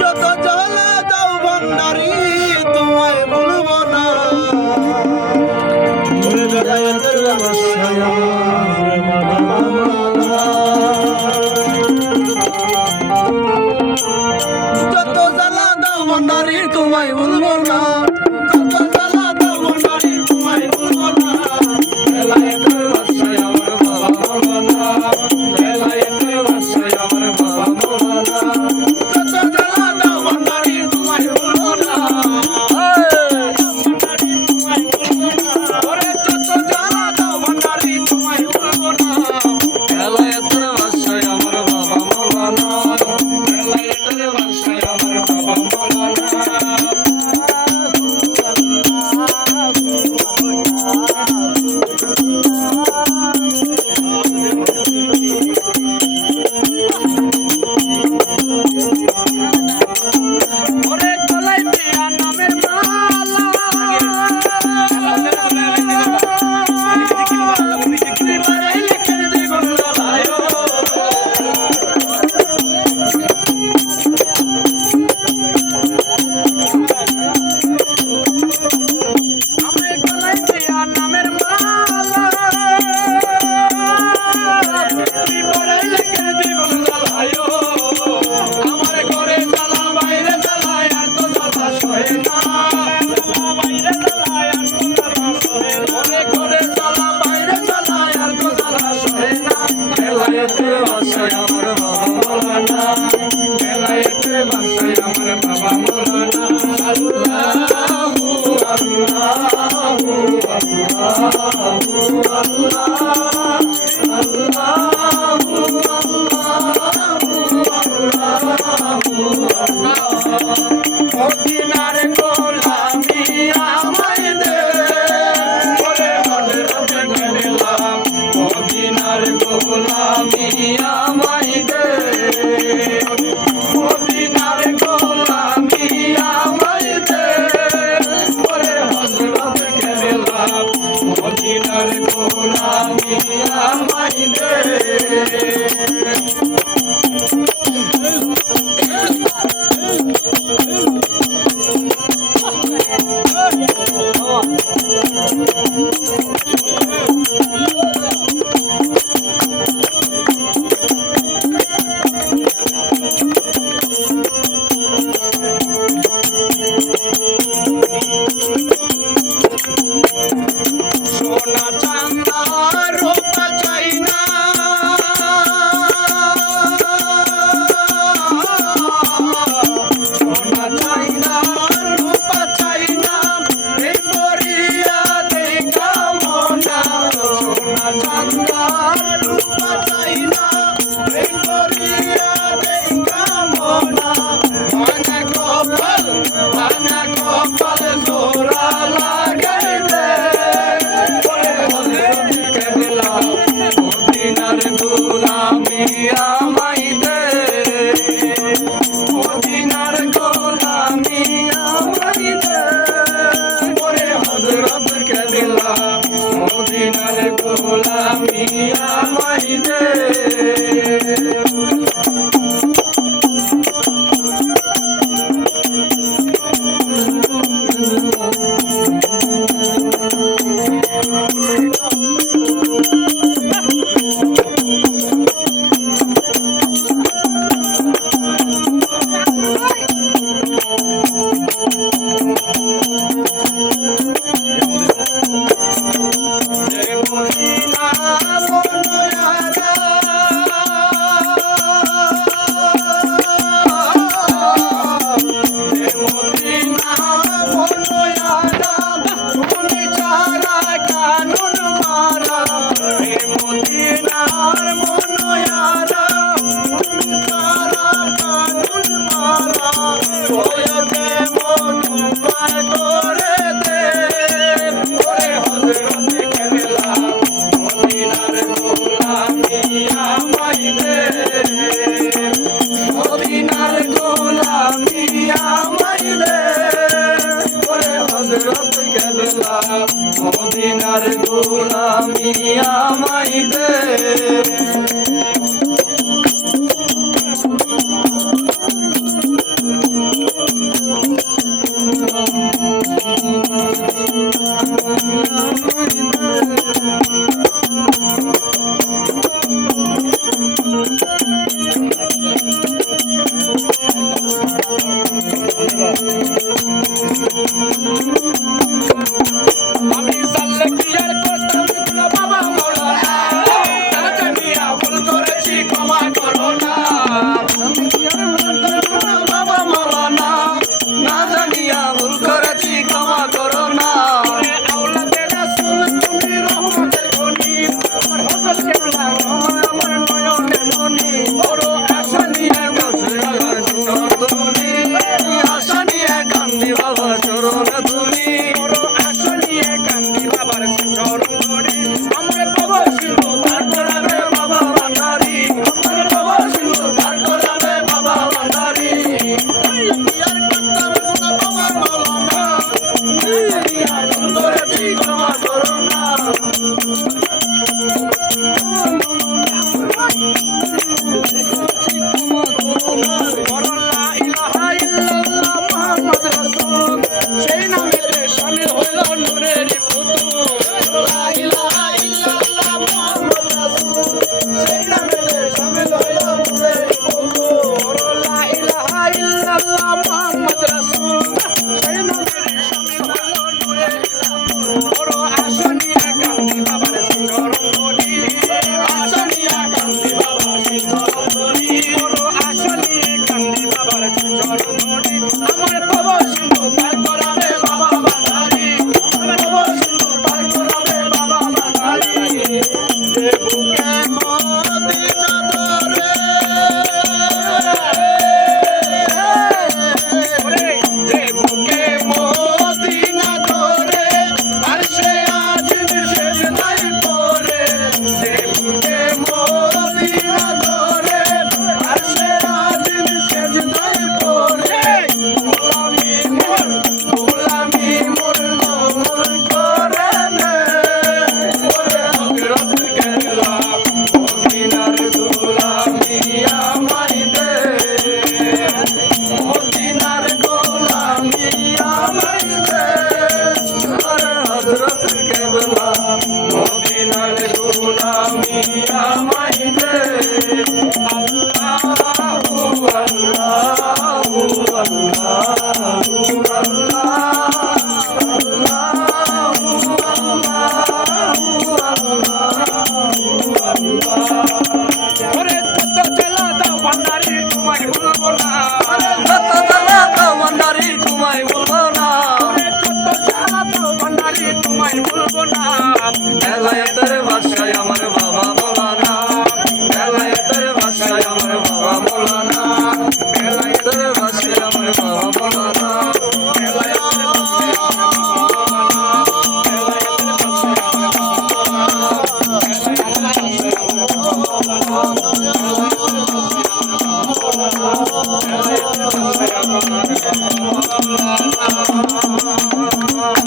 যত জ্বালা দাও ভান্ডারি তোমায় ভুলব না বেলায়েতের বাদশাহ আমার বাবা মাওলানা যত জ্বালা দাও ভান্ডারি তোমায় ভুলব না যত জ্বালা দাও ভান্ডারি তোমায় ভুলব না বেলায়েতের বাদশাহ আমার বাবা মাওলানা বেলায়েতের বাদশাহ আমার বাবা মাওলানা যত জ্বালা দাও ভান্ডারি তোমায় ভুলব না ওরে যত জ্বালা দাও ভান্ডারি তোমায় ভুলব না বেলায়েতের বাদশাহ আমার বাবা মাওলানা বেলায়েতের বাদশাহ আমার বাবা মাওলানা ওরে গলায় দিয়া নামের মালা বাড়াইলে কেন দ্বিগুণ জ্বালায় আমি গলায় দিয়া নামের মালা বাড়াইলে কেন দ্বিগুণ জ্বালায় আমার ঘরে জ্বালা বাইরে জ্বালায় আর তো জ্বালা সহে না বাইরে জ্বালায় আর তো জ্বালা সহে না ঘরে জ্বালা বাইরে জ্বালায় আর তো জ্বালা সহে না বেলায়েতের বাদশাহ আমার বাবা মাওলানা বেলায়েতের বাদশাহ আমার বাবা মাওলানা আল্লাহু আল্লাহু মদিনার গোলামি আমায় দে ওরে হযরত গেলাম মদিনার গোলামি আমায় দে মদিনার গোলামি আমায় দে ওরে হযরত গেলাম মদিনার গোলামি আমায় দে সোনা চাঁদা রূপা চাই না সোনা চাই না রূপা চাই না এই মরিয়া দেখা মনা সোনা চাঁদা রূপা চাই না এই মরিয়া দেখা মনা মানে কপাল জোড়া লাগাই দে মদিনার গোলামি আমায় দে মদিনার গোলামি আমায় দে ওরে হযরত কেবলা মদিনার গোলামি আমায় দে মদিনার গোলামি আমায় দে লা ইলাহা ইল্লাল্লাহ মুহাম্মদ রাসূল সেই নামেতে শামিল হইল নূরের পুতুল লা ইলাহা ইল্লাল্লাহ মুহাম্মদ রাসূল সেই নামেতে শামিল হইল নূরের পুতুল লা ইলাহা ইল্লাল্লাহ মুহাম্মদ রাসূল সেই নামেতে শামিল হইল নূরের পুতুল বড় আসনিয়া গান্ধী বাবার চরণ ধরি আসনিয়া গান্ধী বাবার চরণ ধরি বড় আসনিয়া গান্ধী বাবার চরণ ধরি আমার বাবা সিন্ধু পার করাবে বাবা বাঙালি আমার বাবা সিন্ধু পার করাবে বাবা বাঙালি যে বুকে মদিনা ধরে যে বুকে মদিনা ধরে আর সে আজ শেষ নাই পরে যে বুকে মদিনা ধরে আর সে আজ শেষ নাই পরে গোলামি মোর মন করে নে ওরে হযরত কেবলা মদিনার গোলামি আমায় দে মদিনার গোলামি আমায় দে ওরে হযরত কেবলা মদিনার গোলামি আমায় দে আল্লাহু আল্লাহু ওরে যত জেলা দাও ভান্ডারি তোমায় ভুলবো না ওরে যত জেলা দাও ভান্ডারি তোমায় ভুলবো না ওরে যত জেলা দাও ভান্ডারি তোমায় ভুলবো না এলায়েতের ভাষায় আমার